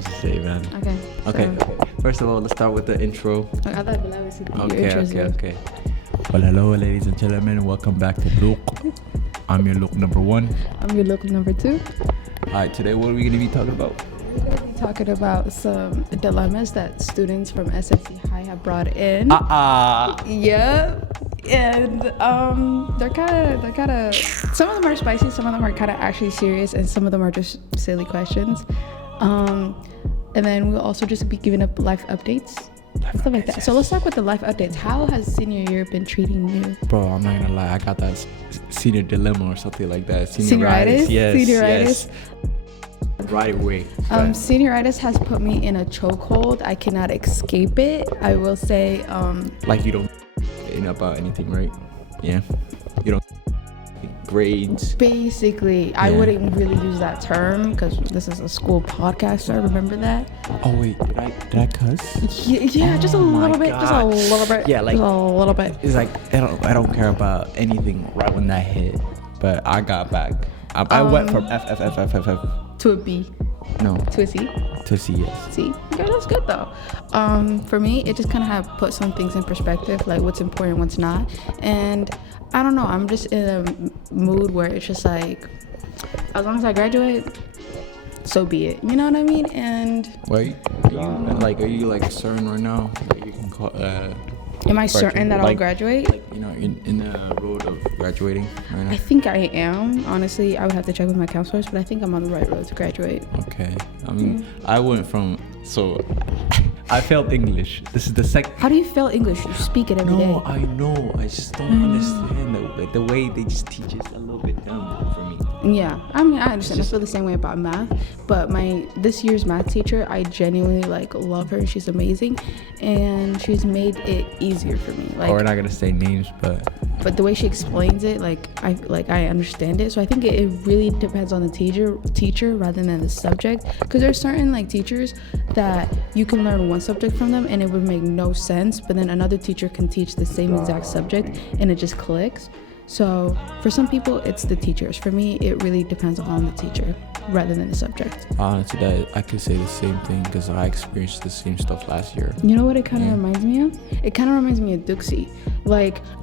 supposed to say, man? Okay. First of all, let's start with the intro. I thought Bilal was your Okay. Well, hello, ladies and gentlemen. Welcome back to Look. I'm your Look number 1. I'm your look number 2. All right, today what are we going to be talking about? We're going to be talking about some dilemmas that students from SSC High have brought in. Yeah. And they're kind of some of them are spicy, some of them are kind of actually serious, and some of them are just silly questions. And then we'll also just be giving up life updates, stuff like that. So let's start with the life updates. How has senior year been treating you? Bro, I'm not gonna lie, I got that senior dilemma or something like that. Senioritis? Yes. Right away. Senioritis has put me in a chokehold. I cannot escape it. I will say like you don't about anything, right? Yeah. You don't grades. Basically, yeah. I wouldn't really use that term because this is a school podcast, so I remember that. Oh wait, did I cuss? Yeah, just a little bit. Yeah, like just a little bit. It's like I don't care about anything right when that hit, but I got back. I went from F to a B. No. To a C? To a C, yes. C? Okay, that's good though. For me, it just kind of have put some things in perspective, like what's important, what's not. And I don't know, I'm just in a mood where it's just like, as long as I graduate, so be it. You know what I mean? And wait, are you like certain right now that you can call? Am I certain that I'll graduate? Like, you know, in the road of graduating right now? I think I am. Honestly, I would have to check with my counselors, but I think I'm on the right road to graduate. Okay. I mean, I went from, I failed English. This is the second. How do you fail English? You speak it every day. No, I know. I just don't understand the way they just teach us a little bit dumb for me. Yeah, I mean, I understand. I feel the same way about math, but this year's math teacher, I genuinely love her. She's amazing, and she's made it easier for me. We're not gonna say names, but the way she explains it, I understand it. So I think it really depends on the teacher rather than the subject, because there's certain teachers that you can learn one subject from them and it would make no sense, but then another teacher can teach the same exact subject and it just clicks. So for some people, it's the teachers. For me, it really depends on the teacher rather than the subject. Honestly, I could say the same thing because I experienced the same stuff last year. You know what it kind of reminds me of? It kind of reminds me of Duxi.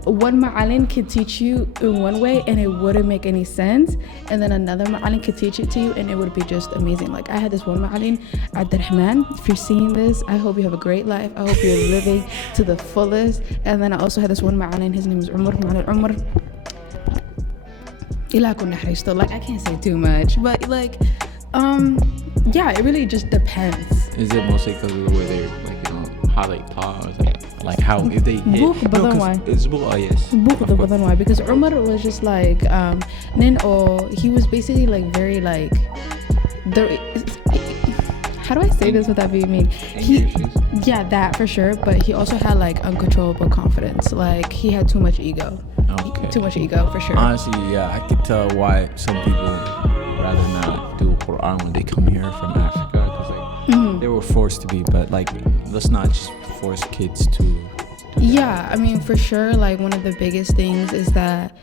One ma'alin could teach you in one way and it wouldn't make any sense, and then another ma'alin could teach it to you and it would be just amazing. I had this one ma'alin, Abdurrahman. If you're seeing this, I hope you have a great life. I hope you're living to the fullest. And then I also had this one ma'alin, his name is Umar. I can't say too much, but yeah, it really just depends. Is it mostly because of the way they how they talk, or how if they hit? It's why? Because Umar was just he was basically very how do I say this without being mean? Yeah, that for sure, but he also had uncontrollable confidence. He had too much ego. Okay. Too much ego for sure. Honestly, yeah, I could tell why some people rather not do Quran when they come here from Africa, because they were forced to be, but let's not just force kids to yeah, I mean, for sure, one of the biggest things is that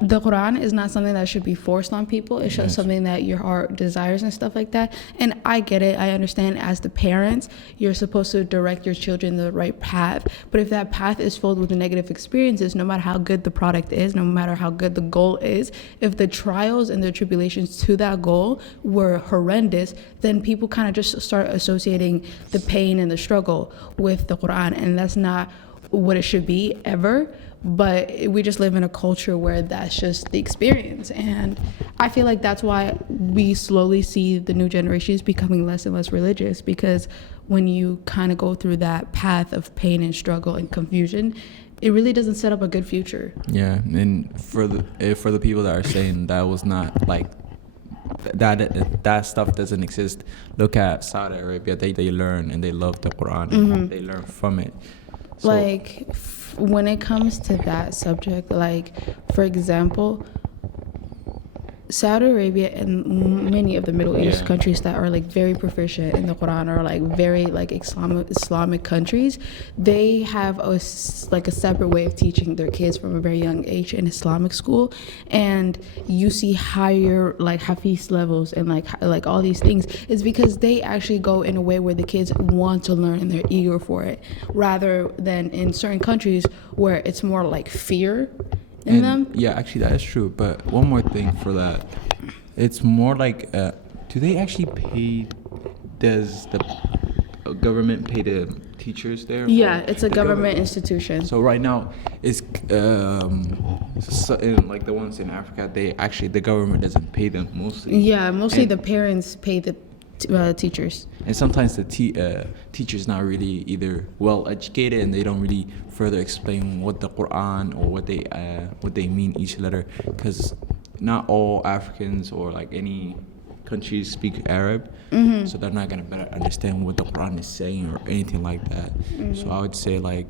the Quran is not something that should be forced on people. It's just something that your heart desires and stuff like that. And I get it. I understand as the parents, you're supposed to direct your children the right path. But if that path is filled with negative experiences, no matter how good the product is, no matter how good the goal is, if the trials and the tribulations to that goal were horrendous, then people kind of just start associating the pain and the struggle with the Quran. And that's not what it should be ever. But we just live in a culture where that's just the experience. And I feel like that's why we slowly see the new generations becoming less and less religious, because when you kind of go through that path of pain and struggle and confusion, it really doesn't set up a good future. Yeah, and for the people that are saying that was not that stuff doesn't exist, look at Saudi Arabia. They learn and they love the Quran. And they learn from it. So, when it comes to that subject, for example, Saudi Arabia and many of the Middle East countries that are like very proficient in the Quran, or like very like Islamic countries, they have a separate way of teaching their kids from a very young age in Islamic school. And you see higher like hafiz levels and like all these things. It's because they actually go in a way where the kids want to learn and they're eager for it, rather than in certain countries where it's more like fear in them. Yeah, actually that is true. But one more thing for that, it's more like, do they actually pay? Does the government pay the teachers there? Yeah, it's a government institution. So right now, it's like the ones in Africa, the government doesn't pay them mostly. Yeah, mostly the parents pay the teachers. And sometimes the teacher's not really either well educated, and they don't really further explain what the Quran or what they mean each letter, because not all Africans or like any countries speak Arab, so they're not gonna better understand what the Quran is saying or anything like that. So I would say like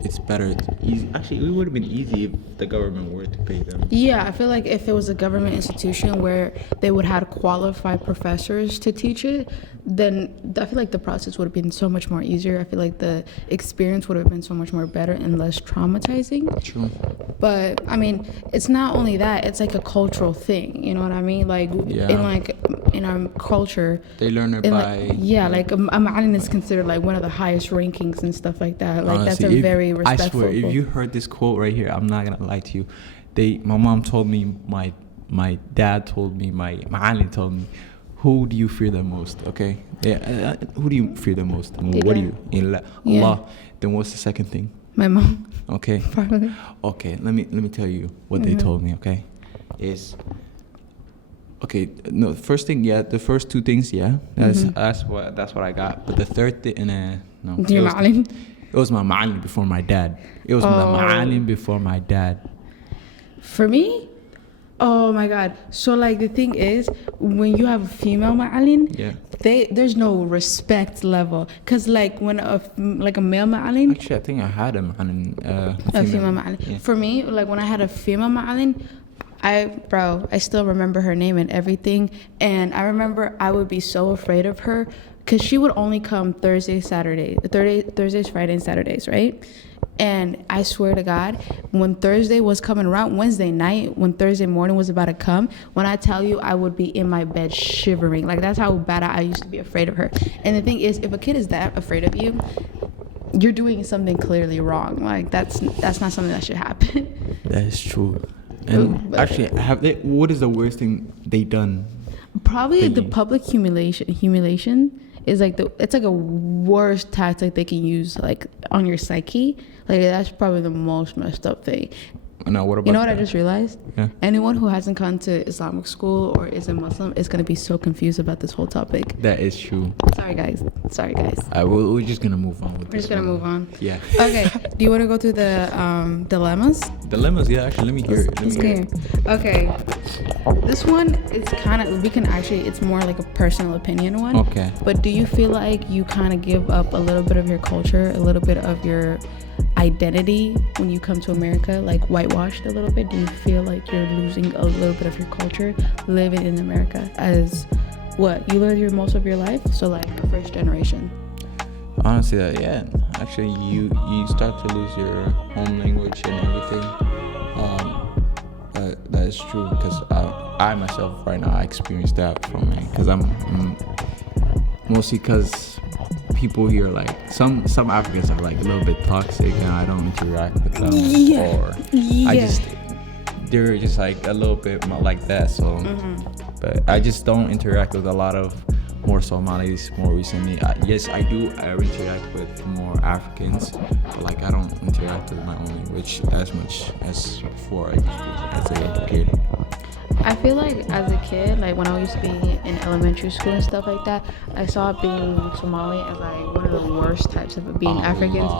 it's better. Actually, it would have been easy if the government were to pay them. Yeah, I feel like if it was a government institution where they would have qualified professors to teach it, then I feel like the process would have been so much more easier. I feel like the experience would have been so much more better and less traumatizing. True. But I mean, it's not only that, it's like a cultural thing, you know what I mean? Like in our culture, they learn it by like a ma'alin is considered like one of the highest rankings and stuff like that. Like honestly, that's a very respectful. I swear, if you heard this quote right here, I'm not gonna lie to you. My mom told me, my dad told me, my ma'alin told me, who do you fear the most? Okay, yeah. Who do you fear the most? What do you? Allah. Then what's the second thing? My mom. Okay. Probably. Okay. Let me tell you what they told me. Okay, is. Okay, no. First thing, the first two things, that's what I got. But the third thing, no. Your ma'alin? It was my ma'alin before my dad. It was my ma'alin before my dad. For me, oh my God. So like the thing is, when you have a female ma'alin, there's no respect level. Cause like when a male ma'alin. Actually, I think I had a ma'alin. A female ma'alin. Yeah. For me, like when I had a female ma'alin, I still remember her name and everything. And I remember I would be so afraid of her because she would only come Thursdays, Fridays, and Saturdays, right? And I swear to God, when Thursday was coming around, Wednesday night, when Thursday morning was about to come, when I tell you I would be in my bed shivering. Like that's how bad I used to be afraid of her. And the thing is, if a kid is that afraid of you, you're doing something clearly wrong. Like that's not something that should happen. That is true. And actually, what is the worst thing they done? Probably the public humiliation is like it's like a worst tactic they can use like on your psyche. Like that's probably the most messed up thing. No, what about you know what I just realized? Yeah. Anyone who hasn't gone to Islamic school or isn't Muslim is going to be so confused about this whole topic. That is true. Sorry guys. We're just going to move on with this. We're just going to move on. Yeah. Okay. Do you want to go through the dilemmas? Dilemmas, yeah, actually, let me hear it. Okay. This one is it's more like a personal opinion one. Okay. But do you feel like you kind of give up a little bit of your culture, a little bit of your identity when you come to America, like whitewashed a little bit? Do you feel like you're losing a little bit of your culture living in America as what you lived here most of your life? So like first generation. Honestly, yeah. Actually, you start to lose your home language and everything. That is true because I myself right now I experience that from me because I'm mostly because people here like some Africans are like a little bit toxic and I don't interact with them they're just like a little bit like that. So, but I just don't interact with a lot of more Somalis more recently. Yes, I do. I interact with more Africans, but like I don't interact with my own language as much as before I used to as a kid. I feel like as a kid, like when I used to be in elementary school and stuff like that, I saw being Somali as like one of the worst types of being Africans.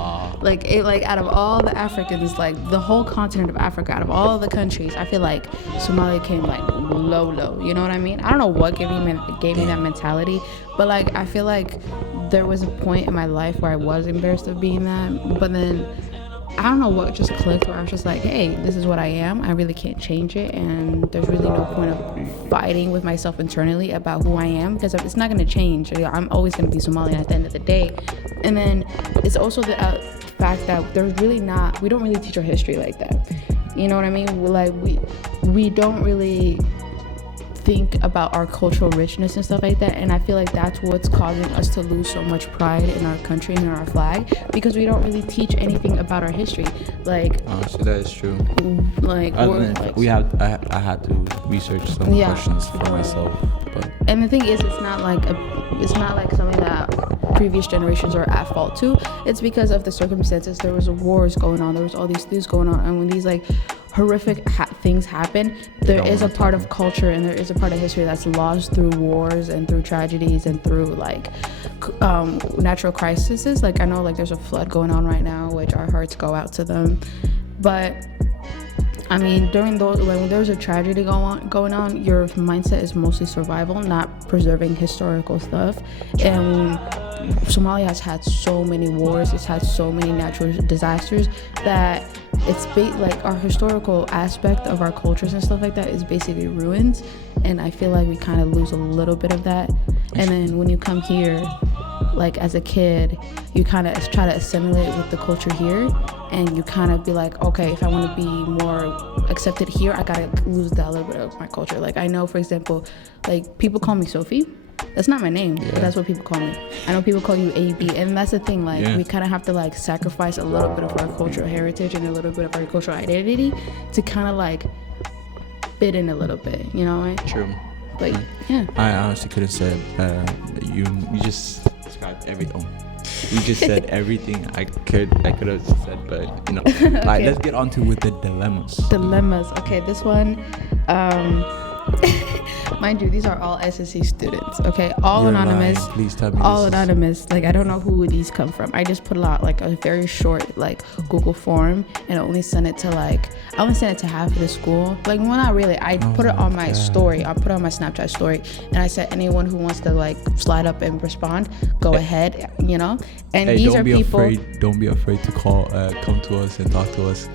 Like out of all the Africans, like the whole continent of Africa, out of all the countries, I feel like Somali came like low. You know what I mean? I don't know what gave me that mentality, but like I feel like there was a point in my life where I was embarrassed of being that, but then I don't know what just clicked, where I was just like, hey, this is what I am. I really can't change it, and there's really no point of fighting with myself internally about who I am, because it's not going to change. I'm always going to be Somali at the end of the day. And then it's also the fact that we don't really teach our history like that. You know what I mean? We don't really think about our cultural richness and stuff like that, and I feel like that's what's causing us to lose so much pride in our country and in our flag, because we don't really teach anything about our history. Like, honestly, that is true. Like, I had to research some questions for myself, but and the thing is, it's not like something that previous generations are at fault to. It's because of the circumstances. There was wars going on, there was all these things going on, and when these like horrific things happen, there is a part of culture and there is a part of history that's lost through wars and through tragedies and through like natural crises. Like, I know like there's a flood going on right now, which our hearts go out to them, but I mean, during those, like, when there's a tragedy going on, your mindset is mostly survival, not preserving historical stuff. And Somalia has had so many wars, it's had so many natural disasters, that it's like our historical aspect of our cultures and stuff like that is basically ruined. And I feel like we kind of lose a little bit of that. And then when you come here, like as a kid, you kind of try to assimilate with the culture here, and you kind of be like, okay, if I want to be more accepted here, I gotta lose that little bit of my culture. Like, I know, for example, like people call me Sophie. That's not my name, but that's what people call me. I know people call you AB, and that's the thing, like we kind of have to like sacrifice a little bit of our cultural heritage and a little bit of our cultural identity to kind of like fit in a little bit, you know, right? True. But yeah, I honestly could have said you just described everything. You just said everything I could have said, but you know. Okay. Alright, let's get on to with the dilemmas. Okay, this one, mind you, these are all SSC students, okay? All You're anonymous. lying. Please tell me all this anonymous. Like, I don't know who these come from. I just put a lot, like a very short like Google form, and I only sent it to half of the school. Like, well, not really. I put it on my story. I put it on my Snapchat story, and I said anyone who wants to like slide up and respond, go ahead, you know. And these are people. Don't be afraid to call, come to us and talk to us.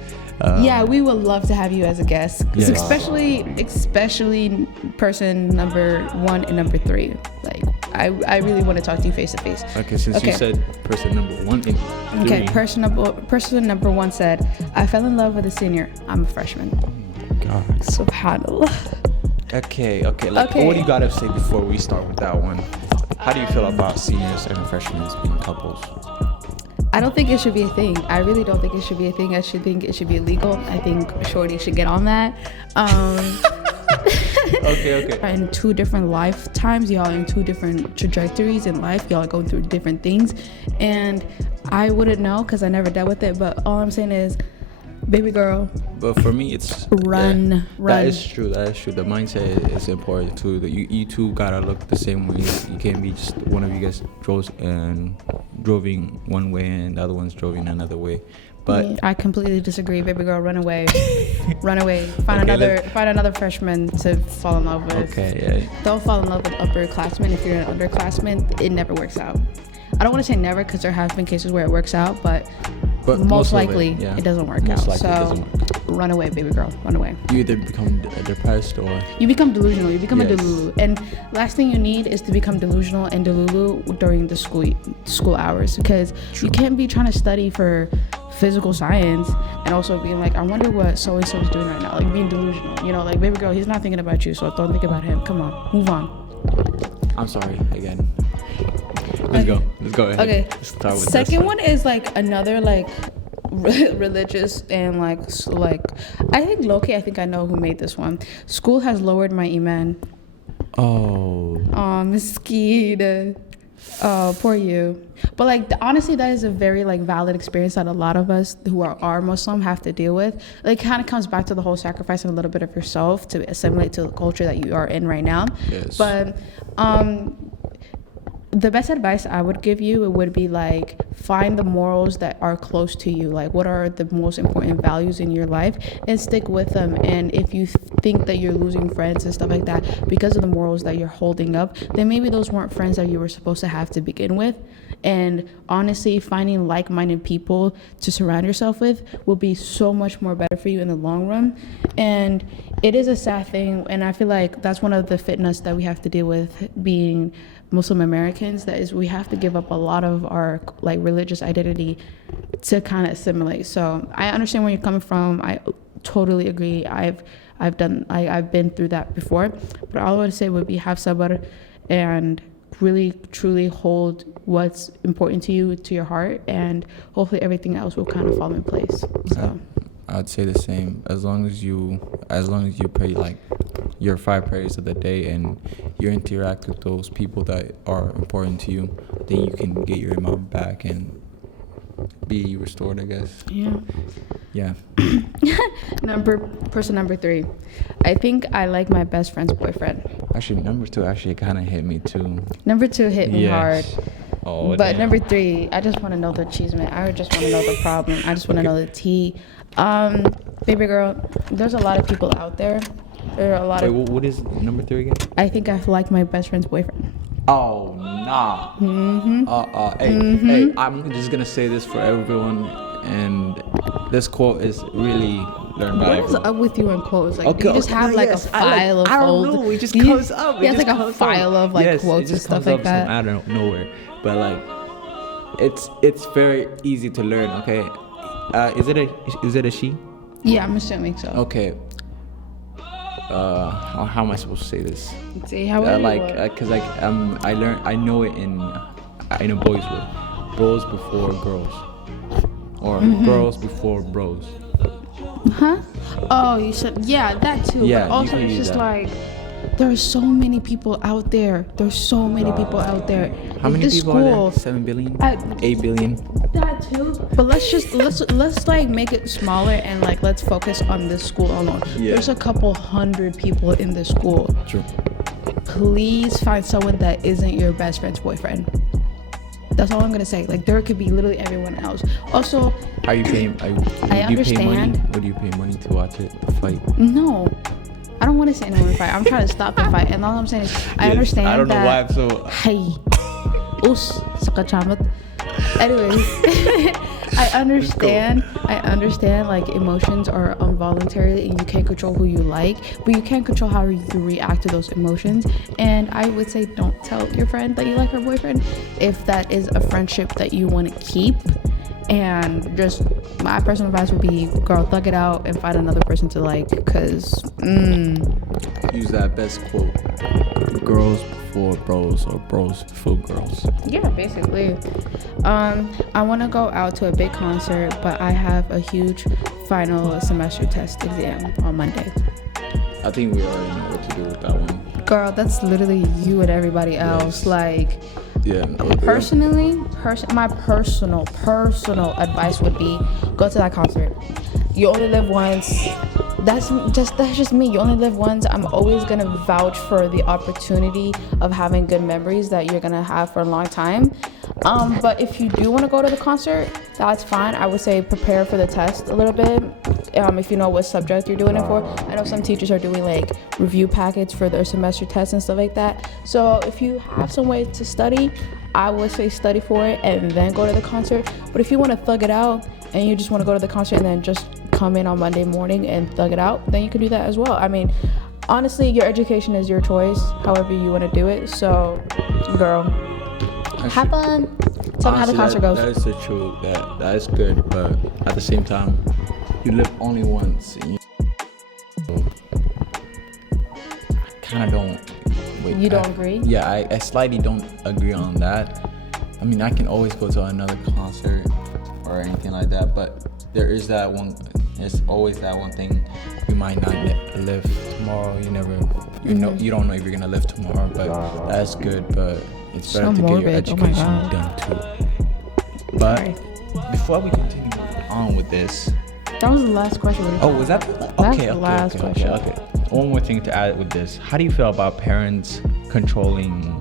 Yeah, we would love to have you as a guest, yes. especially person number 1 and number 3. Like, I really want to talk to you face to face. Okay, since you said person number 1 and 3. Okay, person number 1 said, I fell in love with a senior. I'm a freshman. Oh my God. Subhanallah. Okay. Like, what do you gotta say before we start with that one? How do you feel about seniors and freshmen being couples? I don't think it should be a thing. I really don't think it should be a thing. I should think it should be illegal. I think Shorty should get on that. Okay. In 2 different lifetimes, y'all in 2 different trajectories in life. Y'all are going through different things. And I wouldn't know because I never dealt with it. But all I'm saying is, baby girl. But for me, it's run. That is true. The mindset is important too. That you two gotta look the same way. You can't be just one of you guys driving one way and the other one's driving another way. But I completely disagree. Baby girl, run away. Run away. Find another freshman to fall in love with. Okay, yeah. Don't fall in love with upperclassmen. If you're an underclassman, it never works out. I don't want to say never because there have been cases where it works out, but most likely it doesn't work out. So run away, baby girl, run away. You either become depressed or you become delusional. You become a delulu. And last thing you need is to become delusional and delulu during the school hours, because you can't be trying to study for physical science and also being like, I wonder what so and so is doing right now, like being delusional. You know, like, baby girl, he's not thinking about you, so don't think about him. Come on, move on. I'm sorry again. Let's go ahead. Okay. Let's start with second one is like another like religious and like I think low-key, I think I know who made this one. School has lowered my iman. Oh, Miskeen. Oh, poor you. But like, honestly, that is a very like valid experience that a lot of us who are Muslim have to deal with. Like, kind of comes back to the whole sacrificing a little bit of yourself to assimilate to the culture that you are in right now. Yes. But the best advice I would give you, it would be like, find the morals that are close to you. Like, what are the most important values in your life, and stick with them. And if you think that you're losing friends and stuff like that because of the morals that you're holding up, then maybe those weren't friends that you were supposed to have to begin with. And honestly, finding like-minded people to surround yourself with will be so much more better for you in the long run. And it is a sad thing, and I feel like that's one of the fitness that we have to deal with being Muslim Americans, that is we have to give up a lot of our like religious identity to kind of assimilate. So I understand where you're coming from. I totally agree. I've been through that before, but all I would say would be have sabr and really truly hold what's important to you to your heart, and hopefully everything else will kind of fall in place. So I'd say the same. As long as you pray like your 5 prayers of the day and you interact with those people that are important to you, then you can get your iman back and be restored, I guess. Yeah. Person number 3. I think I like my best friend's boyfriend. Actually, number 2 actually kind of hit me too. Number 2 hit me hard. Oh, but damn. number 3, I just want to know the achievement. I just want to know the problem. I just want to know the tea. Baby girl, there's a lot of people out there. There are a lot Wait, of. what is number 3 again? I think I like my best friend's boyfriend. Oh, nah. Hey, I'm just gonna say this for everyone, and this quote is really learned by What is everyone. up with you and quotes? Like, Okay, do you just okay, have no, like yes, a file of I don't old? know, it just do you- comes up. Yeah, it's just like a comes file up. of like Yes, quotes it and just stuff comes like up that. From out of nowhere, but like, it's very easy to learn. Okay, is it a she? Yeah, I'm assuming so. Okay. How am I supposed to say this? See how it Cause like I know it in a boys' way, bros before girls, or girls before bros. Huh? Oh, you said that too. Yeah, but also you can it's use just that. like there's so many people out there. There's so many people out there. How many This people are school, there? 7 billion? I- 8 billion? That too. But let's like make it smaller and like let's focus on this school alone. Yeah. There's a couple hundred people in this school. True. Please find someone that isn't your best friend's boyfriend. That's all I'm gonna say. Like there could be literally everyone else. Also, Are you paying? Do you pay money? Or do you pay money to watch it, the fight? no. I don't want to say no one fight. I'm trying to stop the fight, and all I'm saying is I understand I don't know that. why I'm so. Hey, anyways, I understand like emotions are involuntary and you can't control who you like, but you can control how you react to those emotions. And I would say don't tell your friend that you like her boyfriend if that is a friendship that you want to keep. And just my personal advice would be, girl, thug it out and find another person to like, because Use that best quote. Girls before bros, or bros before girls. yeah, basically. I want to go out to a big concert, but I have a huge final semester test exam on Monday. I think we already know what to do with that one. Girl, that's literally you and everybody else. Yes. Like, Yeah. personally, my personal advice would be go to that concert. You only live once. That's just me. You only live once. I'm always gonna vouch for the opportunity of having good memories that you're gonna have for a long time. But if you do want to go to the concert, that's fine. I would say prepare for the test a little bit. If you know what subject you're doing it for. I know some teachers are doing like review packets for their semester tests and stuff like that. So if you have some way to study, I would say study for it and then go to the concert. But if you want to thug it out and you just want to go to the concert and then just come in on Monday morning and thug it out, then you can do that as well. I mean, honestly, your education is your choice, however you want to do it. So, girl, have fun. Tell me how the concert goes. That is the truth. That is good, but at the same time, you live only once. And I kind of don't. Wait, You don't agree? Yeah, I slightly don't agree on that. I mean, I can always go to another concert or anything like that, but there is that one. There's always that one thing. You might not live tomorrow. You don't know if you're gonna live tomorrow, but that's good. But it's better So to get your morbid. Oh my education God. done too. But before we continue on with this, That was the last question. oh, was that That's the last question. Okay. One more thing to add with this. How do you feel about parents controlling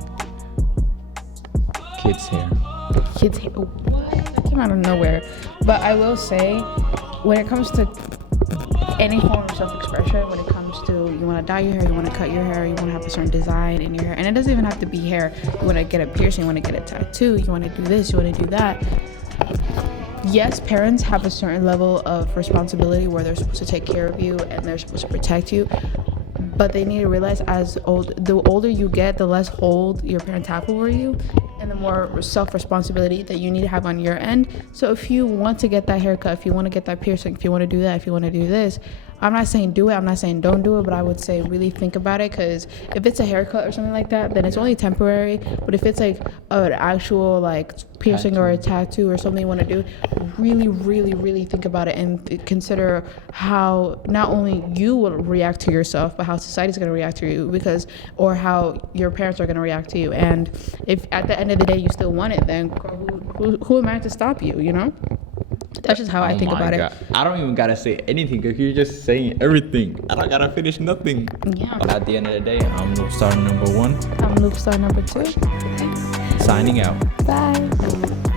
kids' hair? Kids hate. Oh, what? That came out of nowhere. But I will say, when it comes to any form of self-expression, when it comes to you want to dye your hair, you want to cut your hair, you want to have a certain design in your hair. And it doesn't even have to be hair. You want to get a piercing, you want to get a tattoo, you want to do this, you want to do that. Yes, parents have a certain level of responsibility where they're supposed to take care of you and they're supposed to protect you. But they need to realize the older you get, the less hold your parents have over you and the more self-responsibility that you need to have on your end. So if you want to get that haircut, if you want to get that piercing, if you want to do that, if you want to do this, I'm not saying do it, I'm not saying don't do it, but I would say really think about it, because if it's a haircut or something like that, then it's only temporary. But if it's like an actual like piercing or a tattoo or something you want to do, really, really, really think about it and consider how not only you will react to yourself, but how society's going to react to you, or how your parents are going to react to you. And if at the end of the day you still want it, then who am I to stop you, you know? That's just how I think about it. I don't even gotta say anything because you're just saying everything. I don't gotta finish nothing. Yeah. But at the end of the day, I'm Loop Star number 1. I'm Loop Star number 2. Signing out. Bye.